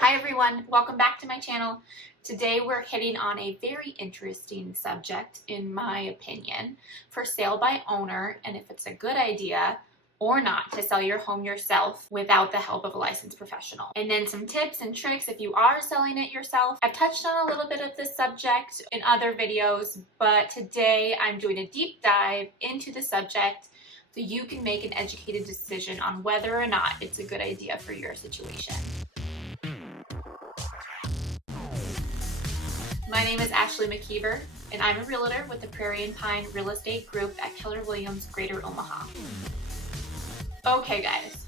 Hi everyone, welcome back to my channel. Today we're hitting on a very interesting subject, in my opinion, for sale by owner, and if it's a good idea or not to sell your home yourself without the help of a licensed professional. And then some tips and tricks if you are selling it yourself. I've touched on a little bit of this subject in other videos, but today I'm doing a deep dive into the subject so you can make an educated decision on whether or not it's a good idea for your situation. My name is Ashley McKeever, and I'm a realtor with the Prairie and Pine Real Estate Group at Keller, Greater Omaha. Okay guys,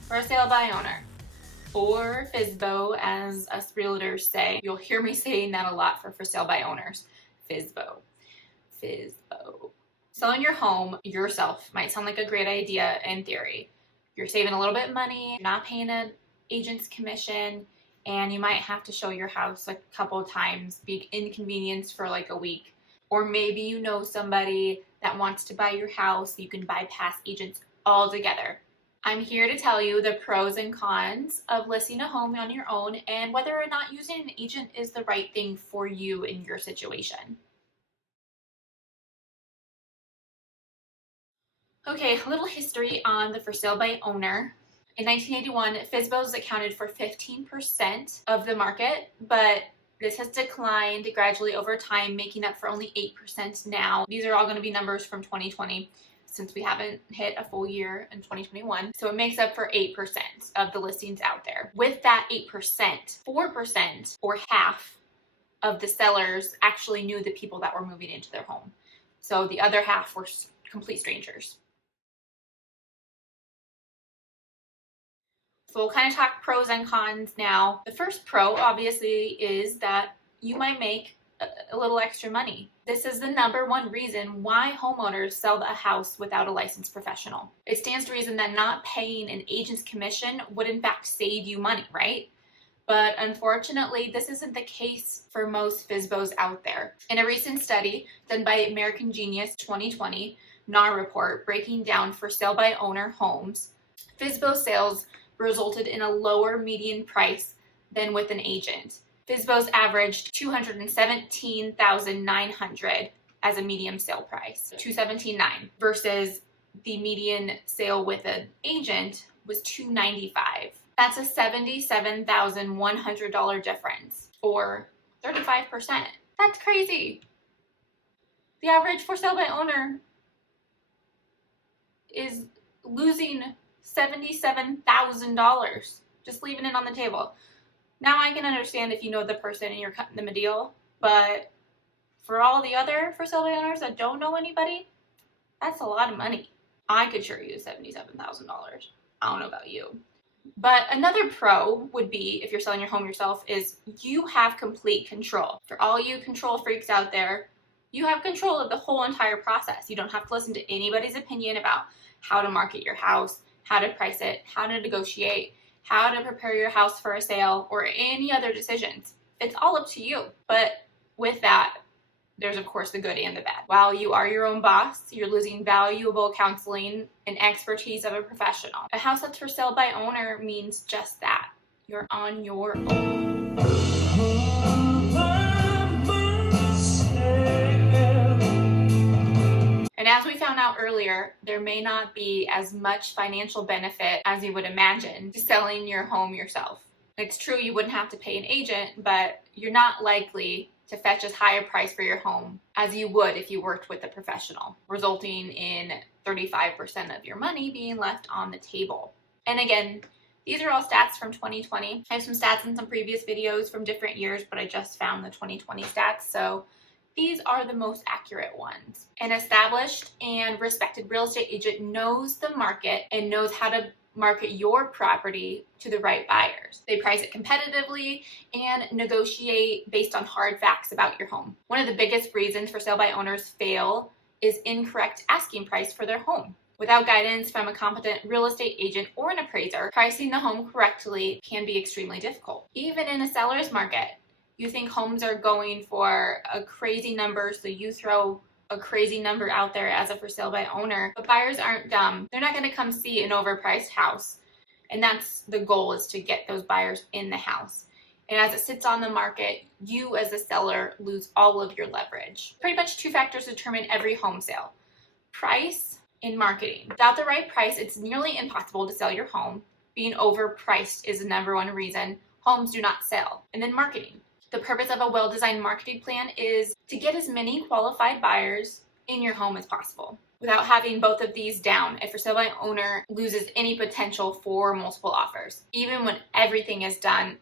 for sale by owner, or FSBO as us realtors say. You'll hear me saying that a lot for sale by owners. FSBO. Selling your home yourself might sound like a great idea in theory. You're saving a little bit of money, you're not paying an agent's commission, and you might have to show your house a couple of times, be inconvenienced for like a week. Or maybe you know somebody that wants to buy your house, you can bypass agents altogether. I'm here to tell you the pros and cons of listing a home on your own and whether or not using an agent is the right thing for you in your situation. Okay, a little history on the for sale by owner. In 1981, FSBOs accounted for 15% of the market, but this has declined gradually over time, making up for only 8% now. These are all going to be numbers from 2020, since we haven't hit a full year in 2021. So it makes up for 8% of the listings out there. With that 8%, 4% or half of the sellers actually knew the people that were moving into their home. So the other half were complete strangers. So we'll kind of talk pros and cons now. The first pro, obviously, is that you might make a little extra money. This is the number one reason why homeowners sell a house without a licensed professional. It stands to reason that not paying an agent's commission would in fact save you money, right? But unfortunately, this isn't the case for most FSBOs out there. In a recent study done by American Genius 2020 NAR report breaking down for sale by owner homes, FSBO sales resulted in a lower median price than with an agent. FSBOs averaged $217,900 as a median sale price, $217,900, versus the median sale with an agent was $295,000. That's a $77,100 difference, or 35%. That's crazy. The average for sale by owner is losing $77,000, just leaving it on the table. Now I can understand if you know the person and you're cutting them a deal, but for all the other for sale by owners that don't know anybody, that's a lot of money. I could sure use $77,000. I don't know about you. But another pro would be, if you're selling your home yourself, is you have complete control. For all you control freaks out there, you have control of the whole entire process. You don't have to listen to anybody's opinion about how to market your house, how to price it, how to negotiate, how to prepare your house for a sale, or any other decisions. It's all up to you. But with that, there's of course the good and the bad. While you are your own boss, you're losing valuable counseling and expertise of a professional. A house that's for sale by owner means just that. You're on your own. And as we found out earlier, there may not be as much financial benefit as you would imagine to selling your home yourself. It's true you wouldn't have to pay an agent, but you're not likely to fetch as high a price for your home as you would if you worked with a professional, resulting in 35% of your money being left on the table. And again, these are all stats from 2020. I have some stats in some previous videos from different years, but I just found the 2020 stats, so these are the most accurate ones. An established and respected real estate agent knows the market and knows how to market your property to the right buyers. They price it competitively and negotiate based on hard facts about your home. One of the biggest reasons for sale by owners fail is incorrect asking price for their home. Without guidance from a competent real estate agent or an appraiser, pricing the home correctly can be extremely difficult. Even in a seller's market, you think homes are going for a crazy number, so you throw a crazy number out there as a for sale by owner, but buyers aren't dumb. They're not going to come see an overpriced house And that's the goal, is to get those buyers in the house. And as it sits on the market, you as a seller lose all of your leverage. Pretty much 2 factors determine every home sale: price and marketing. Without the right price, it's nearly impossible to sell your home. Being overpriced is the #1 reason homes do not sell. And then marketing. The purpose of a well-designed marketing plan is to get as many qualified buyers in your home as possible. Without having both of these down, a for sale by owner loses any potential for multiple offers, even when everything is done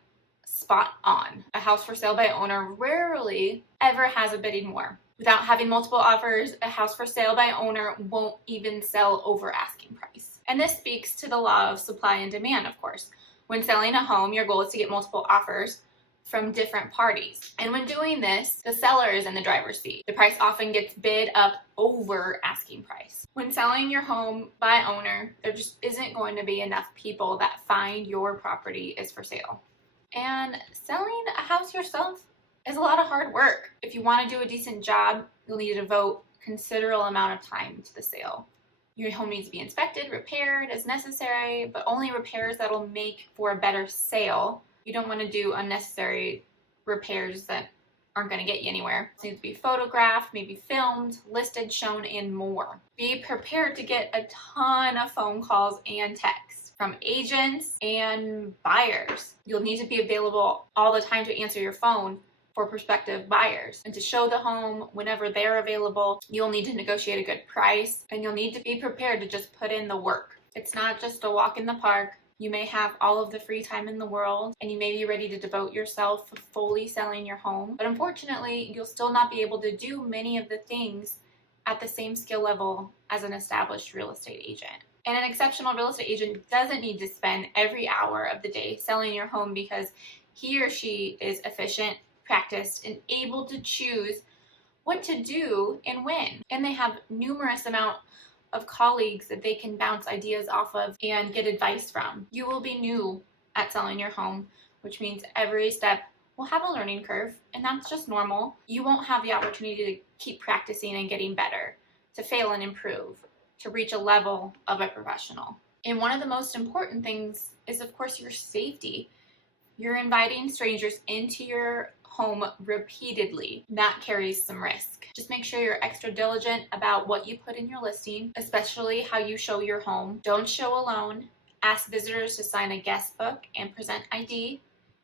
spot on. A house for sale by owner rarely ever has a bidding war. Without having multiple offers, a house for sale by owner won't even sell over asking price. And this speaks to the law of supply and demand, of course. When selling a home, your goal is to get multiple offers from different parties. And when doing this, the seller is in the driver's seat. The price often gets bid up over asking price. When selling your home by owner, there just isn't going to be enough people that find your property is for sale. And selling a house yourself is a lot of hard work. If you want to do a decent job, you'll need to devote a considerable amount of time to the sale. Your home needs to be inspected, repaired as necessary, but only repairs that'll make for a better sale. You don't want to do unnecessary repairs that aren't going to get you anywhere. It needs to be photographed, maybe filmed, listed, shown, and more. Be prepared to get a ton of phone calls and texts from agents and buyers. You'll need to be available all the time to answer your phone for prospective buyers. And to show the home whenever they're available, you'll need to negotiate a good price, and you'll need to be prepared to just put in the work. It's not just a walk in the park. You may have all of the free time in the world, and you may be ready to devote yourself to fully selling your home, but unfortunately, you'll still not be able to do many of the things at the same skill level as an established real estate agent. And an exceptional real estate agent doesn't need to spend every hour of the day selling your home, because he or she is efficient, practiced, and able to choose what to do and when. And they have numerous amount of colleagues that they can bounce ideas off of and get advice from. You will be new at selling your home, which means every step will have a learning curve, and that's just normal. You won't have the opportunity to keep practicing and getting better, to fail and improve, to reach a level of a professional. And one of the most important things is, of course, your safety. You're inviting strangers into your home repeatedly. That carries some risk. Just make sure you're extra diligent about what you put in your listing, especially how you show your home. Don't show alone. Ask visitors to sign a guest book and present ID,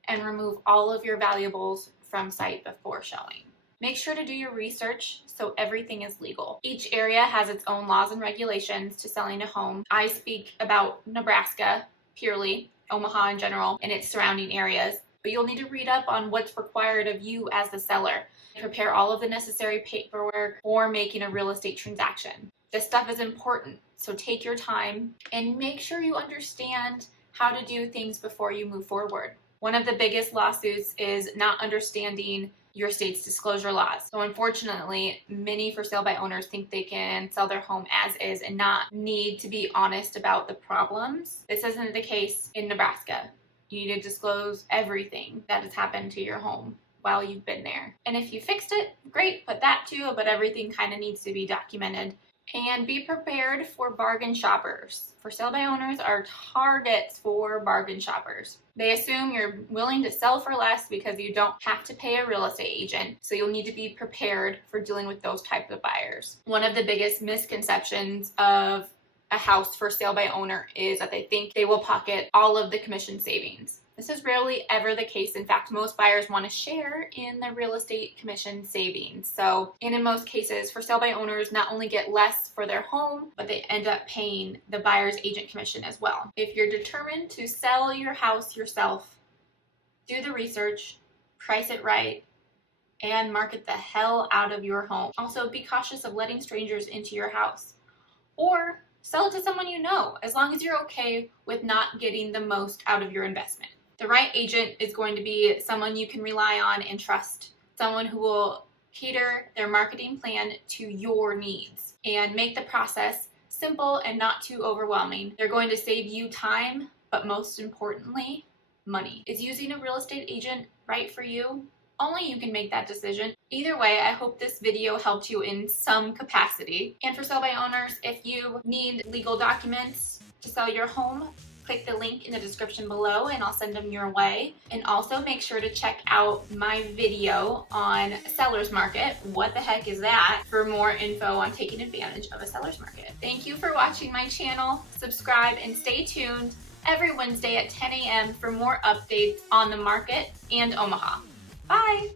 and remove all of your valuables from site before showing. Make sure to do your research so everything is legal. Each area has its own laws and regulations to selling a home. I speak about Nebraska purely, Omaha in general, and its surrounding areas, but you'll need to read up on what's required of you as the seller. Prepare all of the necessary paperwork for making a real estate transaction. This stuff is important, so take your time and make sure you understand how to do things before you move forward. One of the biggest lawsuits is not understanding your state's disclosure laws. So unfortunately, many for sale by owners think they can sell their home as is and not need to be honest about the problems. This isn't the case in Nebraska. You need to disclose everything that has happened to your home while you've been there. And if you fixed it, great, put that too, but everything kind of needs to be documented. And be prepared for bargain shoppers. For sale by owners are targets for bargain shoppers. They assume you're willing to sell for less because you don't have to pay a real estate agent, so you'll need to be prepared for dealing with those types of buyers. One of the biggest misconceptions of a house for sale by owner is that they think they will pocket all of the commission savings. This is rarely ever the case. In fact, most buyers want to share in the real estate commission savings. So, and in most cases, for sale by owners not only get less for their home, but they end up paying the buyer's agent commission as well. If you're determined to sell your house yourself, do the research, price it right, and market the hell out of your home. Also, be cautious of letting strangers into your house, or sell it to someone you know, as long as you're okay with not getting the most out of your investment. The right agent is going to be someone you can rely on and trust, someone who will cater their marketing plan to your needs and make the process simple and not too overwhelming. They're going to save you time, but most importantly, money. Is using a real estate agent right for you? Only you can make that decision. Either way, I hope this video helped you in some capacity. And for sale by owners, if you need legal documents to sell your home, click the link in the description below and I'll send them your way. And also make sure to check out my video on seller's market. What the heck is that? For more info on taking advantage of a seller's market. Thank you for watching my channel. Subscribe and stay tuned every Wednesday at 10 a.m. for more updates on the market and Omaha. Bye!